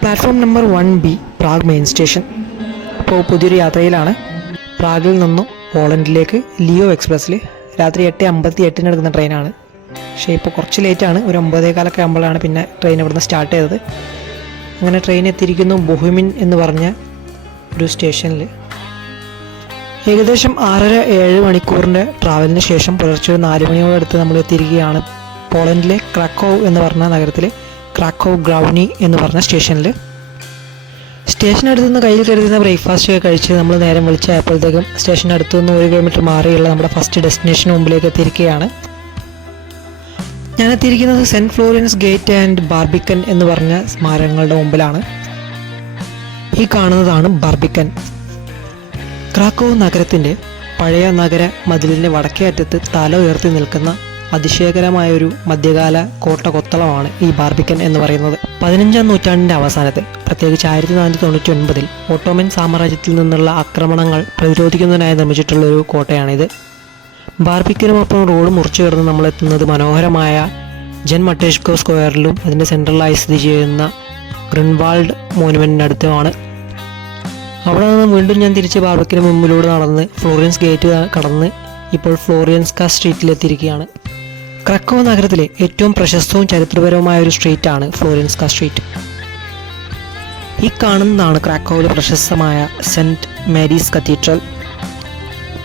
Platform number 1B Prague main station. ഇപ്പോൾ പുതിയൊരു യാത്രയിലാണ്. പ്രാഗിൽ നിന്നും പോളണ്ടിലേക്ക് ലിയോ എക്സ്പ്രസ്സിൽ രാത്രി 8:58 എടുക്കുന്ന ട്രെയിനാണ്. പക്ഷേ ഇപ്പോൾ കുറച്ച് ലേറ്റാണ്. ഒരു 9:15 ആകുമ്പോഴാണ് പിന്നെ ട്രെയിൻ ഇവിടുന്ന് സ്റ്റാർട്ട് ചെയ്തത്. അങ്ങനെ ട്രെയിൻ എത്തിയിരിക്കുന്നു ബൊഹ്മിൻ എന്ന് പറഞ്ഞ ഒരു സ്റ്റേഷനിൽ. ഏകദേശം 6.5-7 മണിക്കൂറിൻ്റെ ട്രാവലിന് ശേഷം പുലർച്ചെ 4 മണിയോടടുത്ത് നമ്മൾ എത്തിയിരിക്കുകയാണ് പോളണ്ടിലെ ക്രാക്കോവ് എന്ന് പറഞ്ഞ നഗരത്തിലെ ക്രാക്കോവ് ഗ്രൗനി എന്ന് പറഞ്ഞ സ്റ്റേഷനിൽ. സ്റ്റേഷനടുത്ത് നിന്ന് കയ്യിൽ കരുതുന്ന ബ്രേക്ക്ഫാസ്റ്റ് ഒക്കെ കഴിച്ച് നമ്മൾ നേരം വിളിച്ചായപ്പോഴത്തേക്കും സ്റ്റേഷനടുത്ത് നിന്ന് 1 കിലോമീറ്റർ മാറിയുള്ള നമ്മുടെ ഫസ്റ്റ് ഡെസ്റ്റിനേഷന് മുമ്പിലേക്ക് എത്തിയിരിക്കുകയാണ്. ഞാൻ എത്തിയിരിക്കുന്നത് cent Florians gate and Barbican എന്ന് പറഞ്ഞ സ്മാരകങ്ങളുടെ മുമ്പിലാണ്. ഈ കാണുന്നതാണ് ബാർബിക്കൻ. ക്രാക്കോവ് നഗരത്തിൻ്റെ പഴയ നഗര മതിലിൻ്റെ വടക്കേ അറ്റത്ത് തല ഉയർത്തി നിൽക്കുന്ന അതിശയകരമായൊരു മധ്യകാല കോട്ട കൊത്തളമാണ് ഈ ബാർബിക്കൻ എന്ന് പറയുന്നത്. 15-ാം നൂറ്റാണ്ടിൻ്റെ അവസാനത്തിൽ, പ്രത്യേകിച്ച് 1499-ൽ ഓട്ടോമൻ സാമ്രാജ്യത്തിൽ നിന്നുള്ള ആക്രമണങ്ങൾ പ്രതിരോധിക്കുന്നതിനായി നിർമ്മിച്ചിട്ടുള്ള ഒരു കോട്ടയാണിത്. ബാർബിക്കനുമൊപ്പം റോഡ് മുറിച്ചു കയറുന്ന നമ്മളെത്തുന്നത് മനോഹരമായ ജൻ മട്ടേഷ്കോ സ്ക്വയറിലും അതിൻ്റെ സെൻട്രലായി സ്ഥിതി ചെയ്യുന്ന ഗ്രിൻവാൾഡ് മോനുമെൻറ്റിനടുത്തുമാണ്. അവിടെ നിന്ന് വീണ്ടും ഞാൻ തിരിച്ച് ബാർബിക്കിന് മുമ്പിലൂടെ നടന്ന് ഫ്ലോറിയൻസ് ഗേറ്റ് കടന്ന് ഇപ്പോൾ ഫ്ലോറിയൻസ്ക സ്ട്രീറ്റിലെത്തിയിരിക്കുകയാണ്. ക്രാക്കോവ് നഗരത്തിലെ ഏറ്റവും പ്രശസ്തവും ചരിത്രപരവുമായ ഒരു സ്ട്രീറ്റാണ് ഫ്ലോറിയൻസ്ക സ്ട്രീറ്റ്. ഈ കാണുന്നതാണ് ക്രാക്കോവിലെ പ്രശസ്തമായ saint Mary's cathedral.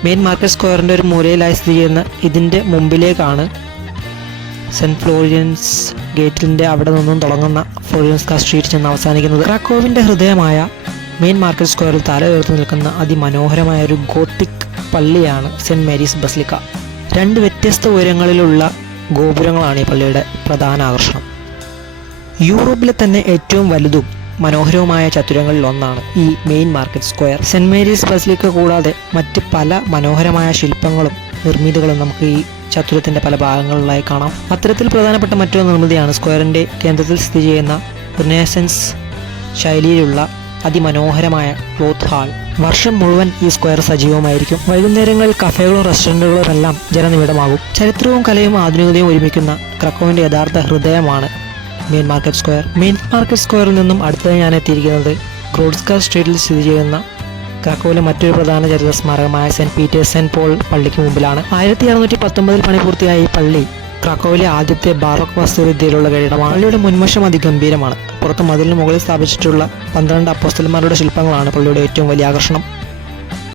Main market സ്ക്വയറിൻ്റെ ഒരു മൂലയിലായി സ്ഥിതി ചെയ്യുന്ന ഇതിൻ്റെ മുമ്പിലേക്കാണ് സെൻറ്റ് ഫ്ലോറിയൻസ് ഗേറ്റിൻ്റെ അവിടെ നിന്നും തുടങ്ങുന്ന ഫ്ലോറിയൻസ്ക സ്ട്രീറ്റ് ചെന്ന് അവസാനിക്കുന്നത്. ക്രാക്കോവിൻ്റെ ഹൃദയമായ മെയിൻ മാർക്കറ്റ് സ്ക്വയറിൽ തല ഉയർത്തി നിൽക്കുന്ന അതിമനോഹരമായ ഒരു ഗോട്ടിക് പള്ളിയാണ് സെൻറ്റ് മേരീസ് ബസിലിക്ക. 2 വ്യത്യസ്ത ഉയരങ്ങളിലുള്ള ഗോപുരങ്ങളാണ് ഈ പള്ളിയുടെ പ്രധാന ആകർഷണം. യൂറോപ്പിലെ തന്നെ ഏറ്റവും വലുതും മനോഹരവുമായ ചത്തുരങ്ങളിൽ ഒന്നാണ് ഈ main market square. Saint Mary's basilica കൂടാതെ മറ്റ് പല മനോഹരമായ ശില്പങ്ങളും നിർമ്മിതികളും നമുക്ക് ഈ ചത്തുരത്തിൻ്റെ പല ഭാഗങ്ങളിലായി കാണാം. അത്തരത്തിൽ പ്രധാനപ്പെട്ട മറ്റൊരു നിർമ്മിതിയാണ് സ്ക്വയറിൻ്റെ കേന്ദ്രത്തിൽ സ്ഥിതി ചെയ്യുന്ന റിനേസൻസ് ശൈലിയിലുള്ള അതിമനോഹരമായ ക്ലോത്ത് ഹാൾ. വർഷം മുഴുവൻ ഈ സ്ക്വയർ സജീവമായിരിക്കും. വൈകുന്നേരങ്ങളിൽ കഫേകളും റെസ്റ്റോറൻറ്റുകളും എല്ലാം ജനനിബിഡമാകും. ചരിത്രവും കലയും ആധുനികതയും ഒരുമിക്കുന്ന ക്രാക്കോവിൻ്റെ യഥാർത്ഥ ഹൃദയമാണ് main market square. Main market സ്ക്വയറിൽ നിന്നും അടുത്തത് ഞാൻ എത്തിയിരിക്കുന്നത് ഗ്രോഡ്സ്ക സ്ട്രീറ്റിൽ സ്ഥിതി ചെയ്യുന്ന ക്രാക്കോവിലെ മറ്റൊരു പ്രധാന ചരിത്ര സ്മാരകമായ സെൻറ്റ് പീറ്റേഴ്സ് ആൻഡ് പോൾ പള്ളിക്ക് മുമ്പിലാണ്. 1619 പണി പൂർത്തിയായ ഈ പള്ളി ക്രാക്കോവിലെ ആദ്യത്തെ ബാറോക്ക് വാസ്തുവിദ്യയിലുള്ള കെട്ടിടമാണ്. പള്ളിയുടെ മുൻവശം അതിഗംഭീരമാണ്. പുറത്ത് മതിലിന് മുകളിൽ സ്ഥാപിച്ചിട്ടുള്ള 12 അപ്പോസ്തലന്മാരുടെ ശില്പങ്ങളാണ് പള്ളിയുടെ ഏറ്റവും വലിയ ആകർഷണം.